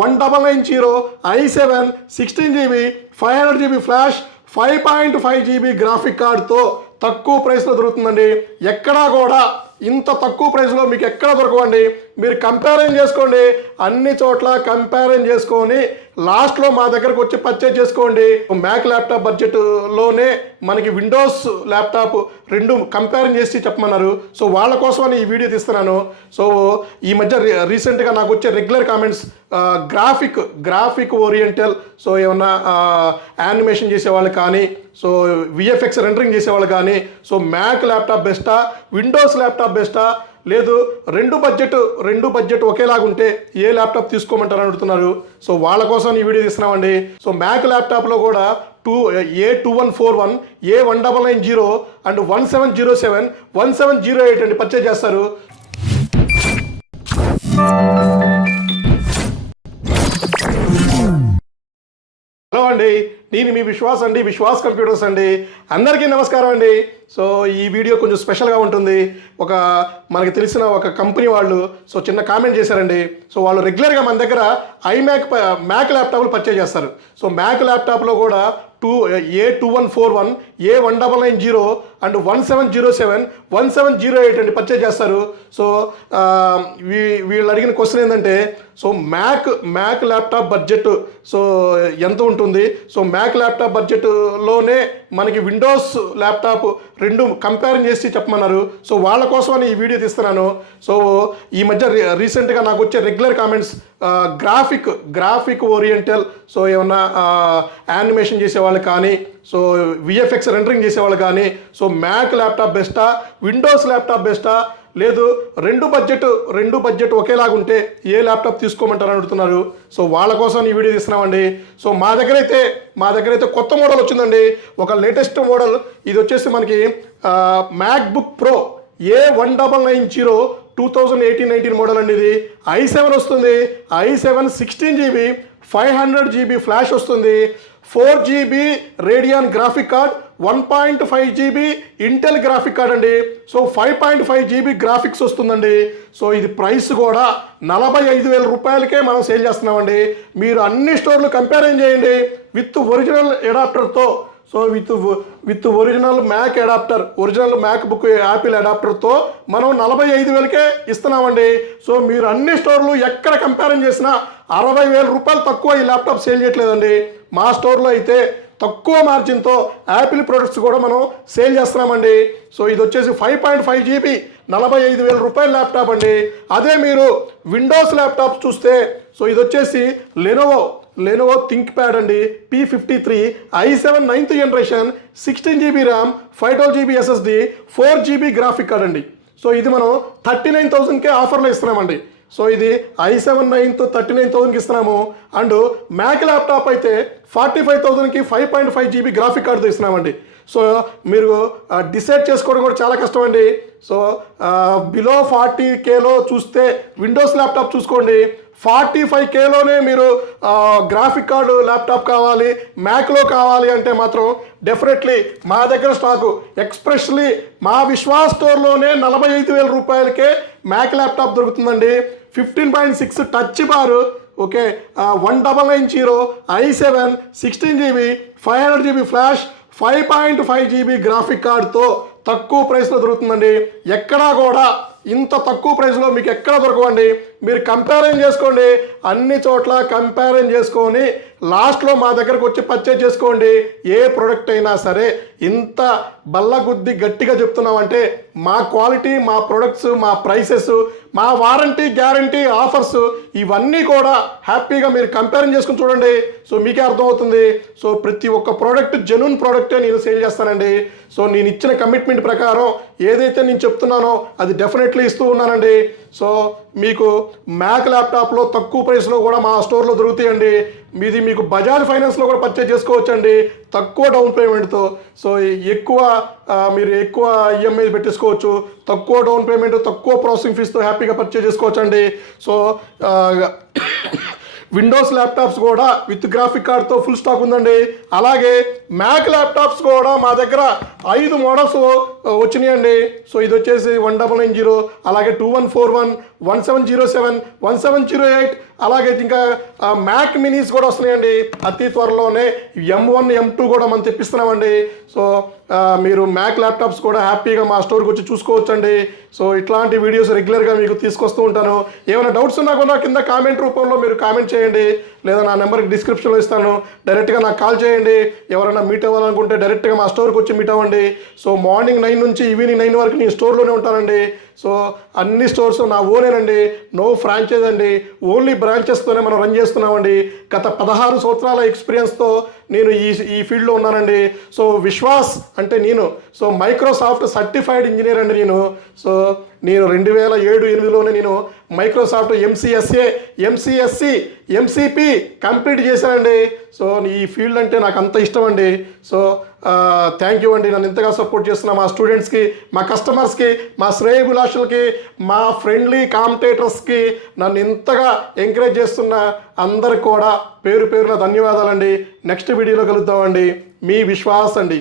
1990 i7 16GB 500GB flash 5.5GB graphic కార్డ్తో తక్కువ ప్రైస్లో దొరుకుతుందండి. ఎక్కడా కూడా ఇంత తక్కువ ప్రైస్లో మీకు ఎక్కడ దొరకవండి. మీరు కంపారిజన్ చేసుకోండి, అన్ని చోట్ల కంపారిజన్ చేసుకొని లాస్ట్లో మా దగ్గరకు వచ్చి పర్చేజ్ చేసుకోండి. మ్యాక్ ల్యాప్టాప్ బడ్జెట్లోనే మనకి విండోస్ ల్యాప్టాప్ రెండు కంపారిజన్ చేసి చెప్పమన్నారు. సో వాళ్ళ కోసమని ఈ వీడియో తీస్తున్నాను. సో ఈ మధ్య రీసెంట్గా నాకు వచ్చే regular comments graphic oriented, so ఏమన్నా యానిమేషన్ చేసేవాళ్ళు కానీ, సో విఎఫ్ఎక్స్ రెండరింగ్ చేసేవాళ్ళు కానీ, సో మ్యాక్ ల్యాప్టాప్ బెస్టా విండోస్ ల్యాప్టాప్ బెస్టా, లేదు రెండు బడ్జెట్ ఒకేలాగుంటే ఏ ల్యాప్టాప్ తీసుకోమంటారని అడుగుతున్నారు. సో వాళ్ళ కోసం ఈ వీడియో తీస్తున్నామండి. సో మ్యాక్ ల్యాప్టాప్లో కూడా A2141 A1990 అండ్ 1707 1708 అండి పర్చేజ్ చేస్తారు. హలో అండి, నేను మీ విశ్వాస్ కంప్యూటర్స్ అండి. అందరికీ నమస్కారం అండి. సో ఈ వీడియో కొంచెం స్పెషల్గా ఉంటుంది. మనకి తెలిసిన ఒక కంపెనీ వాళ్ళు సో చిన్న కామెంట్ చేశారండి. సో వాళ్ళు రెగ్యులర్గా మన దగ్గర మ్యాక్ ల్యాప్టాప్లు పర్చేజ్ చేస్తారు. సో మ్యాక్ ల్యాప్టాప్లో కూడా A2141 A1990 అండ్ 1707 1708 అండి పర్చేజ్ చేస్తారు. సో వీళ్ళు అడిగిన క్వశ్చన్ ఏంటంటే, so Mac laptop budget so ఎంత ఉంటుంది? సో మ్యాక్ ల్యాప్టాప్ బడ్జెట్లోనే మనకి విండోస్ ల్యాప్టాప్ రెండు కంపారిజన్ చేసి చెప్పమన్నారు. సో వాళ్ళ కోసమని ఈ వీడియో తీస్తున్నాను. సో ఈ మధ్య రీసెంట్గా నాకు వచ్చే regular comments graphic oriented, so ఏమన్నా యానిమేషన్ చేసేవాళ్ళు కానీ, సో విఎఫ్ఎక్స్ రెండరింగ్ చేసేవాళ్ళు కానీ, సో మ్యాక్ ల్యాప్టాప్ బెస్టా విండోస్ ల్యాప్టాప్ బెస్టా, లేదు రెండు బడ్జెట్ ఒకేలాగుంటే ఏ ల్యాప్టాప్ తీసుకోమంటారని అడుగుతున్నారు. సో వాళ్ళ కోసం ఈ వీడియో తీస్తున్నామండి. సో మా దగ్గర అయితే కొత్త మోడల్ వచ్చిందండి. ఒక లేటెస్ట్ మోడల్ ఇది వచ్చేసి మనకి మ్యాక్బుక్ ప్రో A1990 2018-19 మోడల్ అండి. ఇది i7 వస్తుంది. i7 16GB 500GB ఫ్లాష్ వస్తుంది. 4GB Radeon graphic card, 1.5GB Intel graphic card అండి. సో 5.5GB గ్రాఫిక్స్ వస్తుందండి. సో ఇది ప్రైస్ కూడా 45,000 రూపాయలకే మనం సేల్ చేస్తున్నామండి. మీరు అన్ని స్టోర్లు కంపారిజన్ చేయండి విత్ ఒరిజినల్ అడాప్టర్తో. So with original Mac adapter, original MacBook Apple అడాప్టర్తో మనం 45,000కే ఇస్తున్నామండి. సో మీరు అన్ని స్టోర్లు ఎక్కడ కంపారిజన్ చేసినా 60,000 రూపాయలు తక్కువ ఈ ల్యాప్టాప్ సేల్ చేయట్లేదండి. మా స్టోర్లో అయితే తక్కువ మార్జిన్తో యాపిల్ ప్రొడక్ట్స్ కూడా మనం సేల్ చేస్తున్నామండి. సో ఇది వచ్చేసి 5.5GB 45,000 రూపాయల ల్యాప్టాప్ అండి. అదే మీరు విండోస్ ల్యాప్టాప్ చూస్తే, సో ఇది వచ్చేసి లెనోవో థింక్ ప్యాడ్ అండి. P53 i7 9th generation 16GB RAM 512GB SSD 4GB graphic card అండి. సో ఇది మనం 39,000కే ఆఫర్లో ఇస్తున్నామండి. సో ఇది i7 9th 39,000కి ఇస్తున్నాము. అండ్ మ్యాక్ ల్యాప్టాప్ అయితే 45,000కి 5.5GB గ్రాఫిక్ కార్డుతో ఇస్తున్నామండి. సో మీరు డిసైడ్ చేసుకోవడం కూడా చాలా కష్టం అండి. సో బిలో 40Kలో చూస్తే విండోస్ ల్యాప్టాప్ చూసుకోండి. 45Kలోనే మీరు గ్రాఫిక్ కార్డు ల్యాప్టాప్ కావాలి, మ్యాక్లో కావాలి అంటే మాత్రం డెఫినెట్లీ మా దగ్గర స్టాకు ఎక్స్ప్రెస్లీ మా విశ్వాస్ స్టోర్లోనే 45,000 రూపాయలకే మ్యాక్ ల్యాప్టాప్ దొరుకుతుందండి. 15.6 touch bar, okay, 1990 i7 16GB 500GB flash 5.5GB graphic కార్డ్తో తక్కువ ప్రైస్లో దొరుకుతుందండి. ఎక్కడా కూడా ఇంత తక్కువ ప్రైస్లో మీకు ఎక్కడ దొరకవండి. మీరు కంపారిజన్ చేసుకోండి, అన్ని చోట్ల కంపారిజన్ చేసుకొని లాస్ట్లో మా దగ్గరకు వచ్చి పర్చేజ్ చేసుకోండి. ఏ ప్రోడక్ట్ అయినా సరే ఇంత బల్లగుద్ది గట్టిగా చెప్తున్నామంటే మా క్వాలిటీ, మా ప్రొడక్ట్స్, మా ప్రైసెస్, మా వారంటీ గ్యారంటీ ఆఫర్స్ ఇవన్నీ కూడా హ్యాపీగా మీరు కంపారిజన్ చేసుకుని చూడండి. సో మీకే అర్థమవుతుంది. సో ప్రతి ఒక్క ప్రోడక్ట్ జెన్యూన్ ప్రోడక్టే నేను సేల్ చేస్తానండి. సో నేను ఇచ్చిన కమిట్మెంట్ ప్రకారం ఏదైతే నేను చెప్తున్నానో అది డెఫినెట్లీ ఇస్తూ ఉన్నానండి. సో మీకు మ్యాక్ ల్యాప్టాప్లో తక్కువ ప్రైస్లో కూడా మా స్టోర్లో దొరుకుతాయండి. మీకు బజాజ్ ఫైనాన్స్లో కూడా పర్చేజ్ చేసుకోవచ్చండి తక్కువ డౌన్ పేమెంట్తో. సో మీరు ఎక్కువ ఈఎంఐ పెట్టేసుకోవచ్చు. తక్కువ డౌన్ పేమెంట్, తక్కువ ప్రాసెసింగ్ ఫీజ్తో హ్యాపీగా పర్చేజ్ చేసుకోవచ్చండి. సో విండోస్ ల్యాప్టాప్స్ కూడా విత్ గ్రాఫిక్ కార్డ్తో ఫుల్ స్టాక్ ఉందండి. అలాగే మ్యాక్ ల్యాప్టాప్స్ కూడా మా దగ్గర 5 మోడల్స్ వచ్చినాయండి. సో ఇది వచ్చేసి 1990, అలాగే 2141, 1707, 1708, అలాగే ఇంకా మ్యాక్ మినీస్ కూడా వస్తున్నాయండి. అతి త్వరలోనే M1, M2 కూడా మనం తెప్పిస్తున్నామండి. సో మీరు మ్యాక్ ల్యాప్టాప్స్ కూడా హ్యాపీగా మా స్టోర్కి వచ్చి చూసుకోవచ్చండి. సో ఇట్లాంటి వీడియోస్ రెగ్యులర్గా మీకు తీసుకొస్తూ ఉంటాను. ఏమైనా డౌట్స్ ఉన్నా కూడా కింద కామెంట్ రూపంలో మీరు కామెంట్ చేయండి, లేదా నా నెంబర్కి డిస్క్రిప్షన్లో ఇస్తాను, డైరెక్ట్గా నాకు కాల్ చేయండి. ఎవరైనా మీట్ అవ్వాలనుకుంటే డైరెక్ట్గా మా స్టోర్కి వచ్చి మీట్ అవ్వండి. సో మార్నింగ్ 9 నుంచి ఈవినింగ్ 9 వరకు నేను స్టోర్లోనే ఉంటానండి. సో అన్ని స్టోర్స్ నా ఓనేనండి, నో ఫ్రాంచైజ్ అండి, ఓన్లీ బ్రాంచెస్తోనే మనం రన్ చేస్తున్నామండి. గత 16 సంవత్సరాల ఎక్స్పీరియన్స్తో నేను ఈ ఫీల్డ్లో ఉన్నానండి. సో విశ్వాస్ అంటే నేను మైక్రోసాఫ్ట్ సర్టిఫైడ్ ఇంజనీర్ అండి నేను. నేను 2007-8లోనే నేను Microsoft MCSA, MCSC, MCP complete చేశానండి. సో ఈ ఫీల్డ్ అంటే నాకు అంత ఇష్టం అండి. సో థ్యాంక్ యూ అండి, నన్ను ఇంతగా సపోర్ట్ చేస్తున్న మా స్టూడెంట్స్కి, మా కస్టమర్స్కి, మా శ్రేయభిలాషులకి, మా ఫ్రెండ్లీ కాంపిటేటర్స్కి, నన్ను ఇంతగా ఎంకరేజ్ చేస్తున్న అందరికి కూడా పేరు పేరున ధన్యవాదాలండి. నెక్స్ట్ వీడియోలో కలుద్దామండి. మీ విశ్వాస్ అండి.